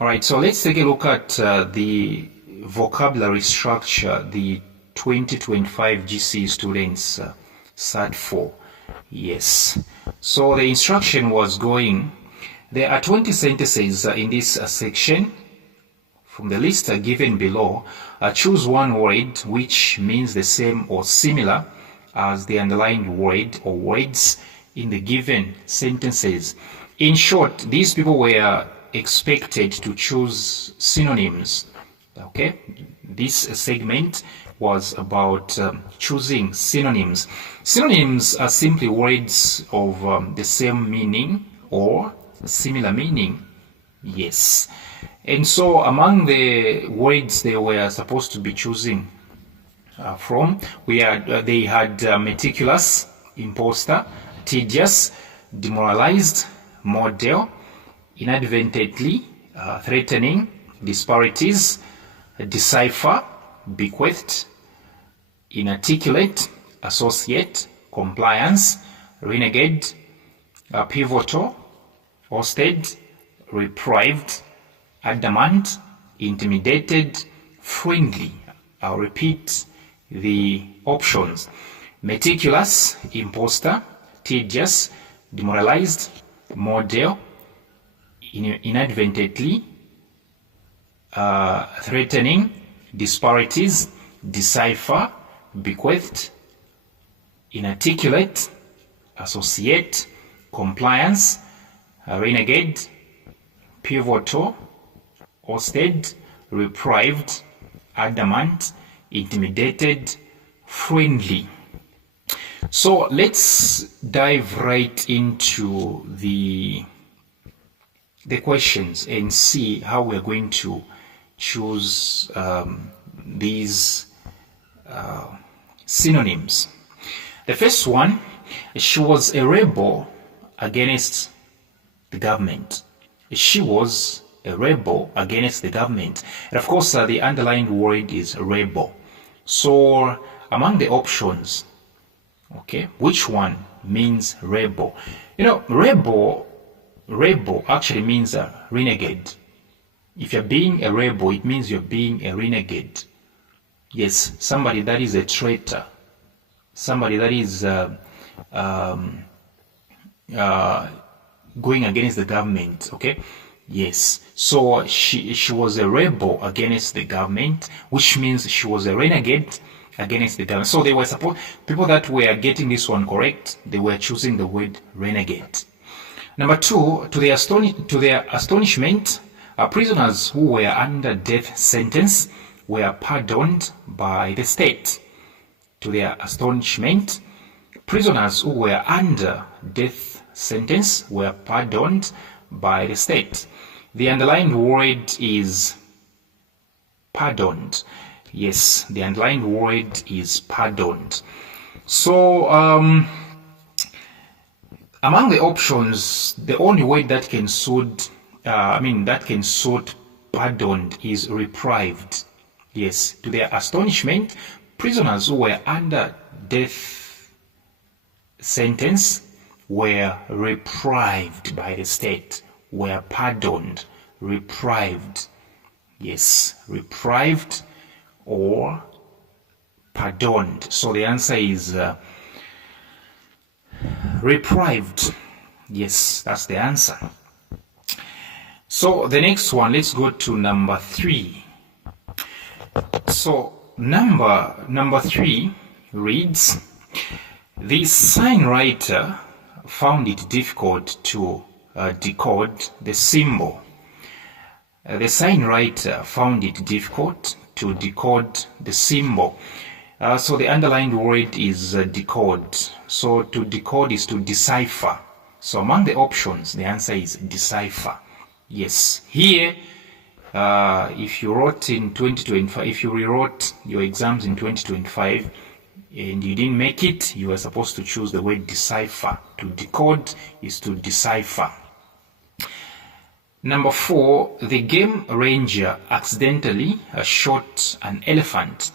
All right, so let's take a look at the vocabulary structure the 2025 GCE students sat for. Yes, so the instruction was going, there are 20 sentences in this section. From the list given below, choose one word which means the same or similar as the underlined word or words in the given sentences. In short, these people were expected to choose synonyms. Okay, this segment was about choosing synonyms. Synonyms are simply words of the same meaning or similar meaning. Yes, and so among the words they were supposed to be choosing from, they had meticulous, imposter, tedious, demoralized, model, inadvertently, threatening, disparities, decipher, bequeathed, inarticulate, associate, compliance, renegade, pivotal, ousted, reprived, adamant, intimidated, friendly. I'll repeat the options: meticulous, imposter, tedious, demoralized, model, inadvertently, threatening, disparities, decipher, bequeathed, inarticulate, associate, compliance, renegade, pivotal, ousted, reprived, adamant, intimidated, friendly. So let's dive right into the questions and see how we're going to choose these synonyms. The first one, she was a rebel against the government. She was a rebel against the government. And of course, the underlined word is rebel. So among the options, okay, which one means rebel? You know, rebel actually means a renegade. If you're being a rebel, it means you're being a renegade. Yes, somebody that is a traitor, somebody that is going against the government. Okay, yes. So she was a rebel against the government, which means she was a renegade against the government. So they were people that were getting this one correct, they were choosing the word renegade. Number two, to their astonishment, prisoners who were under death sentence were pardoned by the state. To their astonishment, prisoners who were under death sentence were pardoned by the state. The underlined word is pardoned. Yes, the underlined word is pardoned. So among the options, the only word that can suit pardoned is reprived. Yes, to their astonishment, prisoners who were under death sentence were reprived by the state, were pardoned, reprived. Yes, reprived or pardoned. So the answer is reprived. Yes, that's the answer. So the next one, let's go to number 3. So number 3 reads, the sign writer found it difficult to decode the symbol. The sign writer found it difficult to decode the symbol. So the underlined word is decode. So to decode is to decipher. So among the options, the answer is decipher. Yes, here, if you wrote in 2025, if you rewrote your exams in 2025 and you didn't make it, you were supposed to choose the word decipher. To decode is to decipher. Number 4, the game ranger accidentally shot an elephant.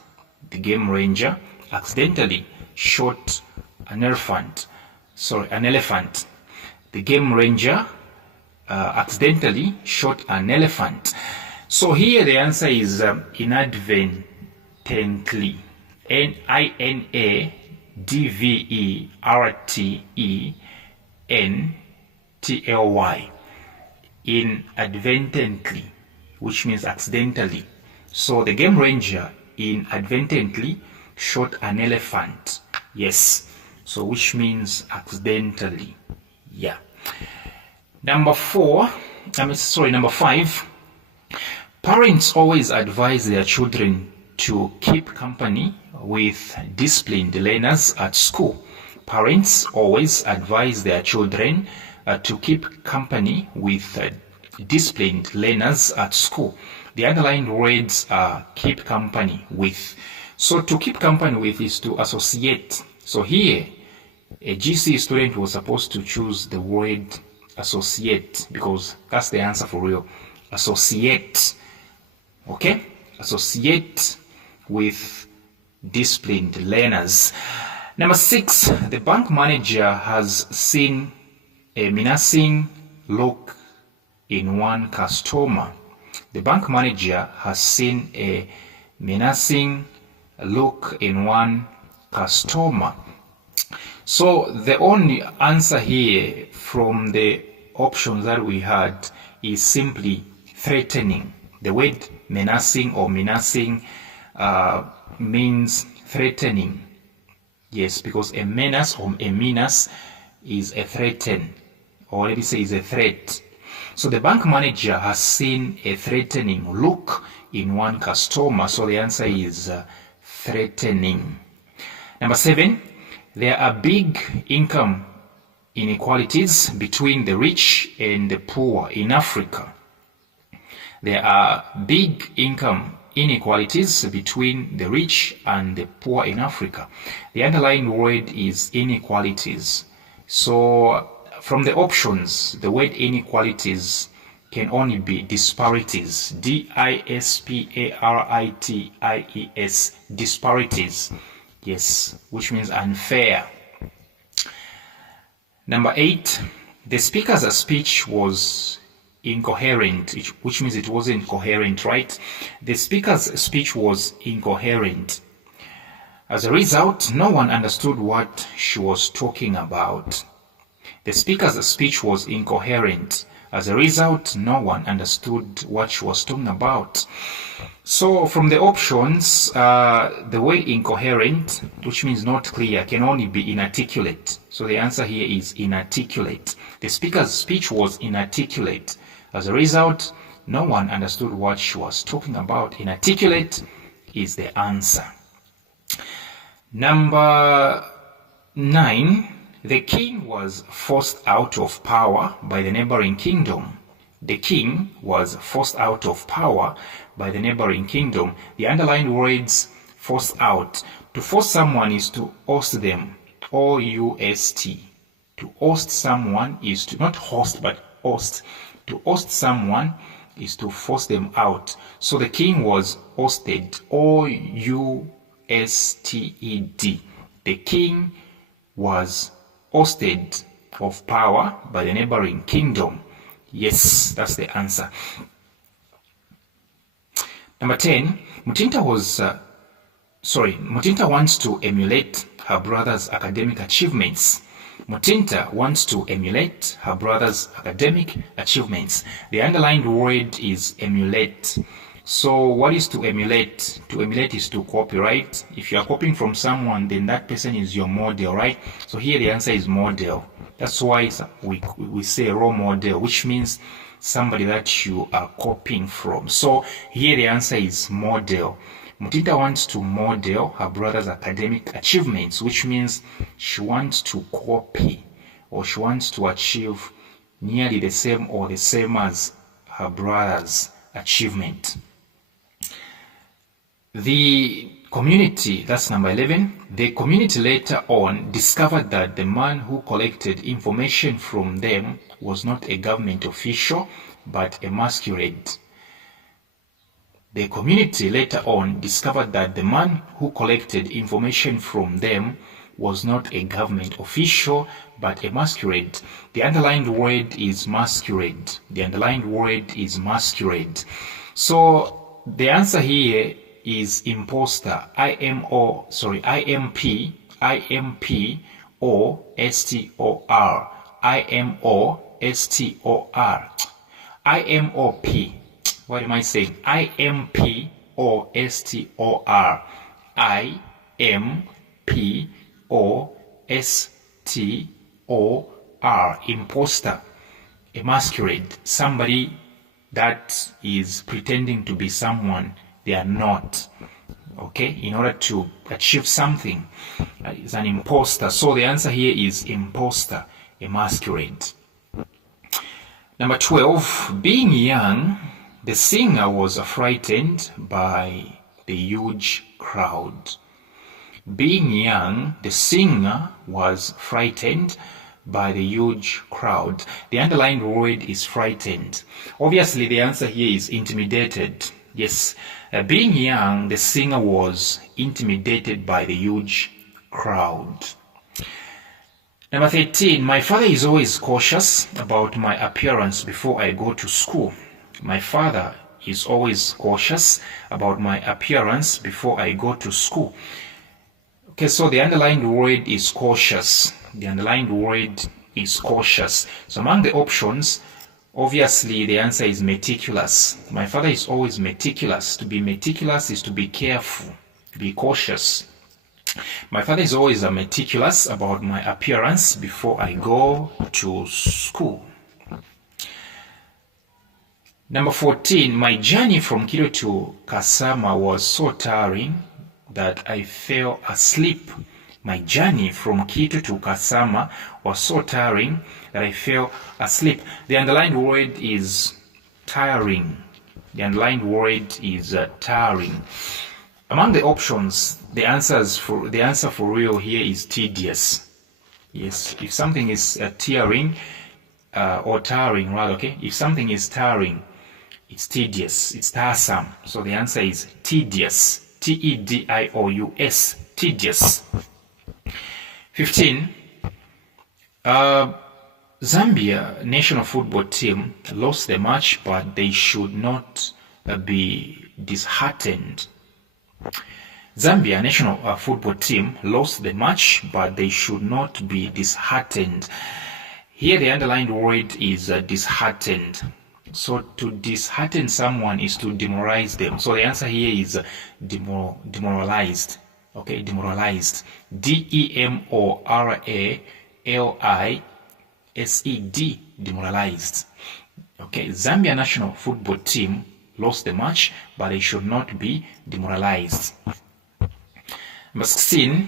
The game ranger accidentally shot an elephant. The game ranger accidentally shot an elephant. So here the answer is inadvertently. Inadvertently. Inadvertently, which means accidentally. So the game ranger inadvertently shot an elephant. Yes. So which means accidentally. Yeah. Number 5. Parents always advise their children to keep company with disciplined learners at school. Parents always advise their children to keep company with disciplined learners at school. The underlined words are keep company with. So to keep company with is to associate. So here, a GCE student was supposed to choose the word associate because that's the answer for real. Associate. Okay? Associate with disciplined learners. Number 6, the bank manager has seen a menacing look in one customer. The bank manager has seen a menacing look in one customer. So the only answer here from the options that we had is simply threatening. The word menacing or menacing means threatening. Yes, because a menace or a menace is a threaten, or let me say is a threat. So the bank manager has seen a threatening look in one customer. So the answer is threatening. Number 7, there are big income inequalities between the rich and the poor in Africa. There are big income inequalities between the rich and the poor in Africa. The underlying word is inequalities. So from the options, the word inequalities can only be disparities. disparities. Disparities. Yes, which means unfair. Number 8, the speaker's speech was incoherent, which means it wasn't coherent, right? The speaker's speech was incoherent. As a result, no one understood what she was talking about. The speaker's speech was incoherent. As a result, no one understood what she was talking about. So from the options, the word incoherent, which means not clear, can only be inarticulate. So the answer here is inarticulate. The speaker's speech was inarticulate. As a result, no one understood what she was talking about. Inarticulate is the answer. Number 9, the king was forced out of power by the neighboring kingdom. The king was forced out of power by the neighboring kingdom. The underlined words forced out. To force someone is to oust them. O-U-S-T. To oust someone is to, not host, but oust. To oust someone is to force them out. So the king was ousted. O-U-S-T-E-D. The king was ousted of power by the neighboring kingdom. Yes, that's the answer. Number 10, Mutinta wants to emulate her brother's academic achievements. Mutinta wants to emulate her brother's academic achievements. The underlined word is emulate. So what is to emulate? To emulate is to copy, right? If you are copying from someone, then that person is your model, right? So here the answer is model. That's why we say role model, which means somebody that you are copying from. So here the answer is model. Mutinta wants to model her brother's academic achievements, which means she wants to copy or she wants to achieve nearly the same or the same as her brother's achievement. The community, that's number 11, the community later on discovered that the man who collected information from them was not a government official, but a masquerade. The community later on discovered that the man who collected information from them was not a government official, but a masquerade. The underlined word is masquerade. The underlined word is masquerade. So the answer here is imposter. I-M-P-O-S-T-O-R. I-M-O-S-T-O-R. I-M-O-P. What am I saying? I-M-P-O-S-T-O-R. I-M-P-O-S-T-O-R. Imposter. A masquerade. Somebody that is pretending to be someone they are not. Okay, in order to achieve something, is an imposter. So the answer here is imposter, a masquerade. Number 12, being young, the singer was frightened by the huge crowd. Being young, the singer was frightened by the huge crowd. The underlined word is frightened. Obviously, the answer here is intimidated. Yes, being young, the singer was intimidated by the huge crowd. Number 13, my father is always cautious about my appearance before I go to school. My father is always cautious about my appearance before I go to school. Okay, so the underlined word is cautious. The underlined word is cautious. So among the options, obviously the answer is meticulous. My father is always meticulous. To be meticulous is to be careful, to be cautious. My father is always meticulous about my appearance before I go to school. Number 14, my journey from Kito to Kasama was so tiring that I fell asleep. My journey from Kito to Kasama was so tiring that I fell asleep. The underlined word is tiring. The underlined word is tiring. Among the options, the answer for real here is tedious. Yes, if something is tiring or tiring rather, okay? If something is tiring, it's tedious, it's tiresome. So the answer is tedious. T-E-D-I-O-U-S, tedious. 15. Zambia national football team lost the match, but they should not be disheartened. Zambia national football team lost the match, but they should not be disheartened. Here the underlined word is disheartened. So to dishearten someone is to demoralize them. So the answer here is demoralized. Okay, demoralized. D-E-M-O-R-A-L-I-S-E-D, demoralized. Okay, Zambia national football team lost the match, but they should not be demoralized. Number 16,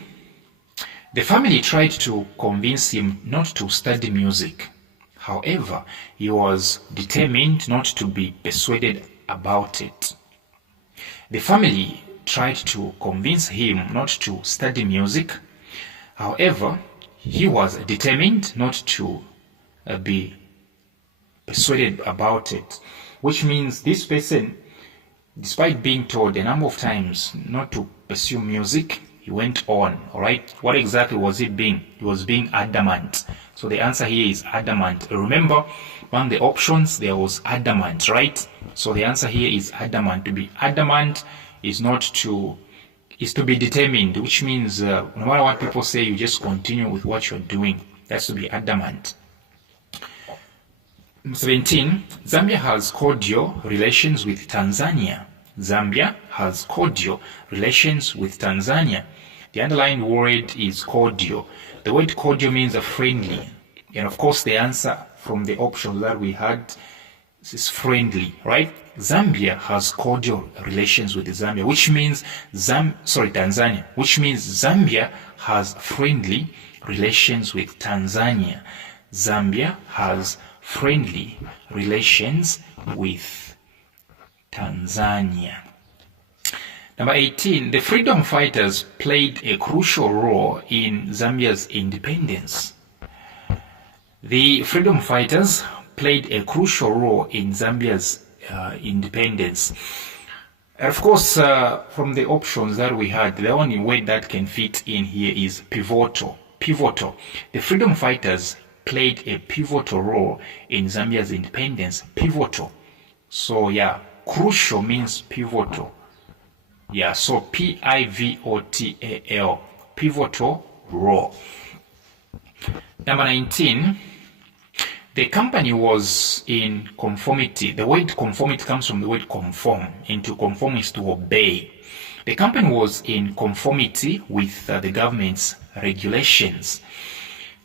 the family tried to convince him not to study music. However, he was determined not to be persuaded about it. The family tried to convince him not to study music. However, he was determined not to be persuaded about it, which means this person, despite being told a number of times not to pursue music, he went on. All right, what exactly was he being? He was being adamant. So the answer here is adamant. Remember, among the options there was adamant, right? So the answer here is adamant. To be adamant is to be determined, which means no matter what people say, you just continue with what you're doing. That's to be adamant. 17. Zambia has cordial relations with Tanzania. Zambia has cordial relations with Tanzania. The underlined word is cordial. The word cordial means a friendly. And of course, the answer from the option that we had is friendly, right? Zambia has cordial relations with Zambia, which means Tanzania, which means Zambia has friendly relations with Tanzania. Zambia has friendly relations with Tanzania. Number 18, the freedom fighters played a crucial role in Zambia's independence. The freedom fighters played a crucial role in Zambia's independence. And of course, from the options that we had, the only word that can fit in here is pivotal. Pivotal. The freedom fighters played a pivotal role in Zambia's independence. Pivotal. So yeah, crucial means pivotal. Yeah, so P-I-V-O-T-A-L, pivotal role. Number 19, the company was in conformity. The word conformity comes from the word conform. And to conform is to obey. The company was in conformity with the government's regulations.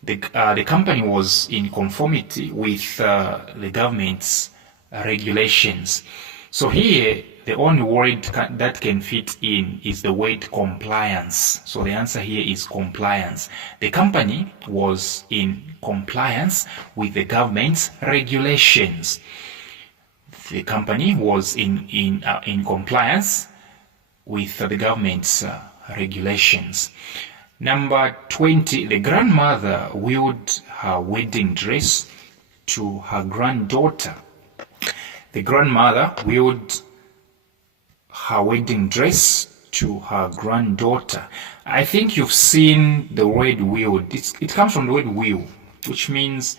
The company was in conformity with the government's regulations. So here, the only word that can fit in is the word compliance. So the answer here is compliance. The company was in compliance with the government's regulations. The company was in compliance with the government's regulations. Number 20, the grandmother willed her wedding dress to her granddaughter. The grandmother willed her wedding dress to her granddaughter. I think you've seen the word willed. It comes from the word will, which means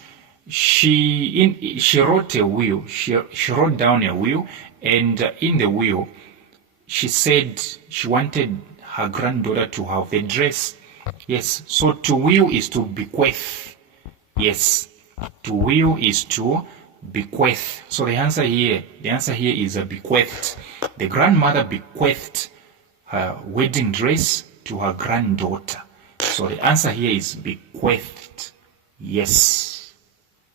she wrote a will. She wrote down a will, and in the will, she said she wanted her granddaughter to have the dress. Yes, so to will is to bequeath. Yes, to will is to bequeath. So the answer here is a bequeathed. The grandmother bequeathed her wedding dress to her granddaughter. So the answer here is bequeathed. Yes.